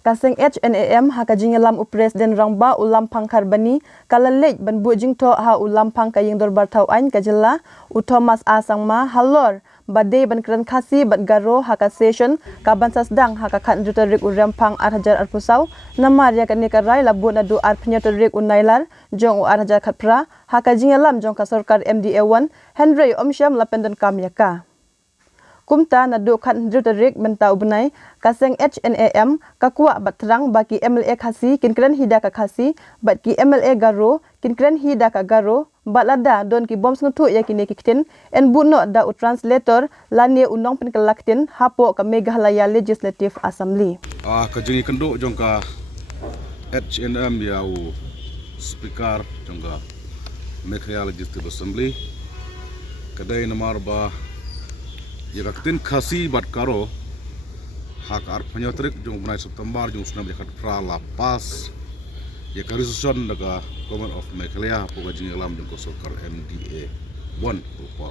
Kaseng HNAM ha kajingelam u Presiden Rangba ulam pangkar bani kalalej ban bu jingto ha ulam pangka ying dorbar tau ain kajela u Thomas Asangma halor bade ban kran khasi bat garo ha ka session ka ban sasdang ha ka khan jutarik u rampang 8000 arpusau namar ya kan karai labu na du ar pnyatorik u nailar jong u 8000 khatpra ha kajingelam jong ka sarkar MDA1 Henry Omsham lapendan kamyaka kumta na du khan jutarik bentau benai kaseng HNAM kakua batrang baki MLA khasi kinkran hida ka khasi bat ki MLA garo kinkran hida ka garo balada don ki bom snuthu yakine kikten en buno da u translator lanie unong pen kalakten hapo ka Meghalaya Legislative Assembly kajingi kendo jongka HNAM ya u speaker jongka Meghalaya Legislative Assembly kadai namar ba yakaktin khasi bat karo hak ar panyotrik jong bunai September jong sunam jakat pra lapas ya resolution daga Government of Meghalaya poga jingalam jong kosokar MDA 1 upor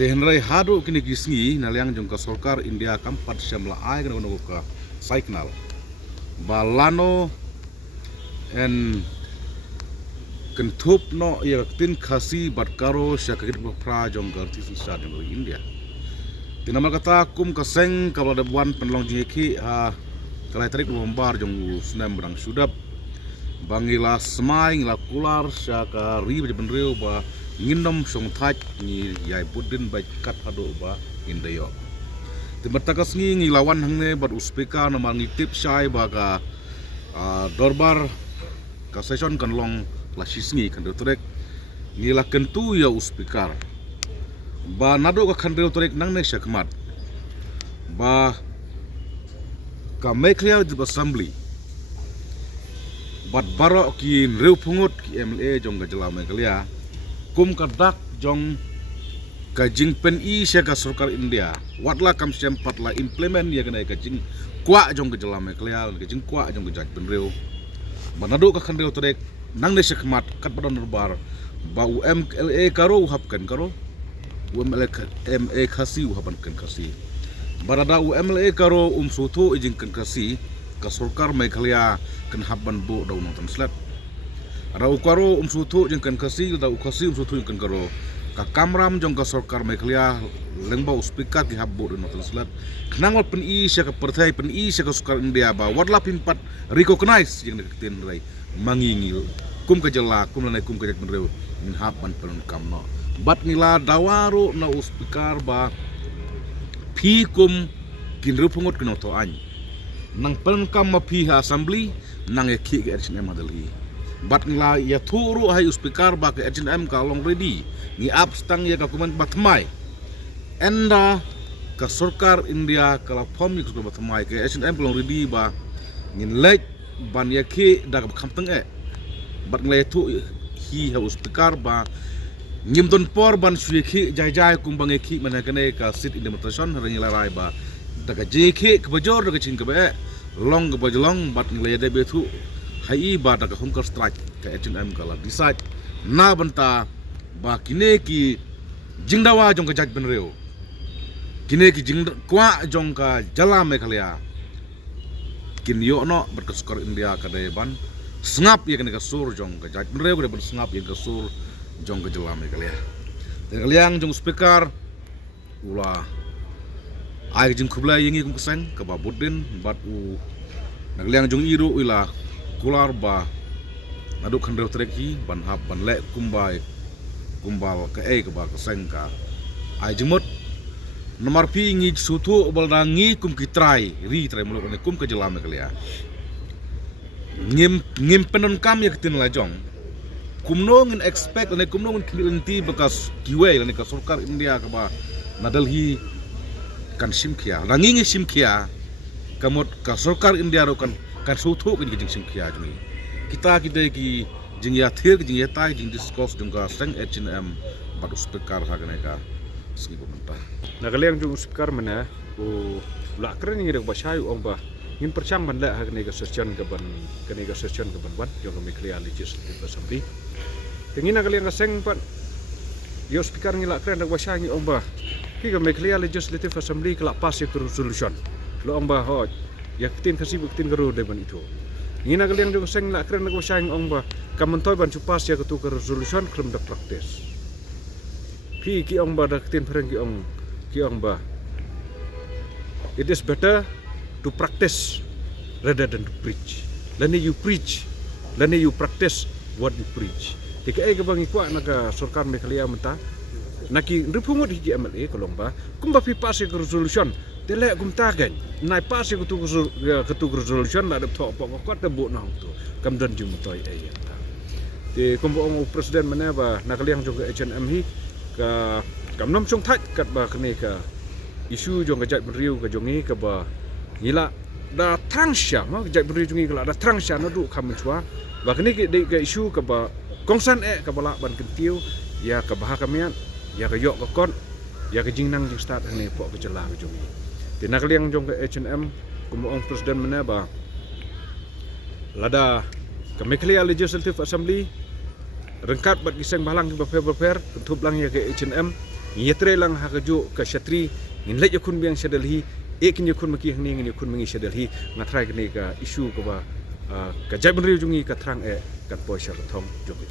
tehenrai hadu kini gisngi naliang jong kosokar India kampat syamla ai kana ka saiknal balano en kentup no yakaktin khasi bat karo syakit pra jong garti susah jong India tinamar kata kum kaseng kalau ada buan penlong jeki kalai tarik lombar jong senam berang sudap bangila semai ngila kular syaka ri benreu ba ngindom song thaj ni yai budin bai kat hado ba indayo timatakas ngi ngilawan hangne bad uspeka namar ngitip syai ba ka dorbar ka session kan long la sisngi kan dotrek ngila kentu ya uspekar ba nado ka khandreu torek nang ne shakmat ba ka Meghalaya Assembly bat baro ki reu pungut ki MLA jong ga jela Meghalaya kum ka dak jong ka jing pen I ka sarkar India watla kam sem patla implement ya kana ka jing kwa jong ga jela Meghalaya ka jing kwa jong ga jak pen reu ba nado ka khandreu torek nang ne shakmat kat badon bar ba MLA karo hapkan karo UMLA khasi uhaban kan khasi barada UMLA karo sutu ijing kan khasi ka sarkar Meghalaya kan haban bo daw nang translate ada ukaro sutu ijing kan khasi da khasi sutu kan karo ka kamram jong ka sarkar Meghalaya lengba uspika ki habbo daw nang translate knangol pen I sya ka partai pen I sya ka sarkar India ba wadla pimpat recognize jing diketin rai mangingil kum ka jela kum lanai kum ka jak menreu min haban pen kamno bat nila dawaru na uspikar ba kum kinru pungut kino to any nang pelkam ma pi ha assembly nang e ki HNM hadalhi bat nila ya turu hai uspikar ba ke HNM ka long ready ni abstang ya ka kuman batmai enda ka sarkar India kala pom ni ku batmai ke HNM long ready ba ngin lek ban ya ki da khamtang bat nila tu hi ha uspikar ba ngimton por ban suiki jai kumbang eki manakane ka sit in demonstration harani larai ba daga jeki kebajor daga cing kebe long kebajolong bat nglaya de betu hai ba daga hunger strike ka HNM kala decide na banta ba kine ki jingdawa jong ka jak benreo kine ki jing kwa jong ka jala Meghalaya kin yo no bat ka sukar India ka de ban sngap ye ka sur jong ka jak benreo ka ban sngap ye ka sur jong ke jela Meghalaya liang jong speaker ula ai jing khubla yingi kum kesang ka ba budin bat u liang jong iru ila kular ba aduk khandreu treki ban hap ban le kumbal ka ka ba kesang ka ai jimot nomor pi ngi sutu baldangi kum kitrai ri trai mulo ne kum ke jela Meghalaya ngim penon kam ya ketin la jong kumno ngin expect ne kumno ngin kilinti bekas kiwe ne ka sarkar India ka ba nadalhi kan simkia rangingi simkia kamot ka sarkar India ro kan sutu kan jing simkia juni kita ki jing ya thir jing ya tai jing discuss jung ka seng HNM batu speaker ha kana ka ski pemerintah nagaleng jung speaker mana o la kren ngi rek ba shayu ong ba ngin percam ban la ha kana ka session ka ban wat jong Meghalaya Legislative Assembly tingin nagaleng ka seng pan yo speaker ngi la kren dak ba shayu ong ba ki ka Meghalaya Legislative Assembly ka la pass resolution lo ong ba ho ya ketin kasih ketin garu deban itu ngina kalian jong seng la kren ko sayang ong ba kamantoy ban chupas ya ketu ke resolution krem da practice pi ki ong ba da ketin pereng ki ong ba it is better to practice rather than to preach lani you preach lani you practice what you preach tika e gabang ikwa naga sarkar me kalia menta naki ripungot hiji MLA kolong ba kumba pi pas ke resolution tele gumta gan nai pas ke tu resolution la de thok pok ko de bu nang tu kam dan jum toy e ta ti kumba ong presiden mana ba nakaliang jong HNM hi ka kam nom chung thak kat ba kene ka isu jong gajat beriu ka jongi ka ba ngila da trangsha ma gajat beriu jongi ka da trangsha no du kam chua ba kene ke isu ka ba kongsan ka bala ban kentiu ya ka bah kamian ya ka yok ka kon ya ka jingnang jing start hane pok ka jela ka jongi ti nakaliang jong ka HNM kumba ong presiden mana ba lada ka Meklia Legislative Assembly rengkat bat kiseng balang ki baper tup lang ya ke HNM yetre lang ha kaju ka Shatri ngin lej kun biang sedalhi ekin yakun maki hang ngin yakun mangi sedalhi ngatrai ni ka isu ka ba ka jabri jungi ka trang kat poisha thong jong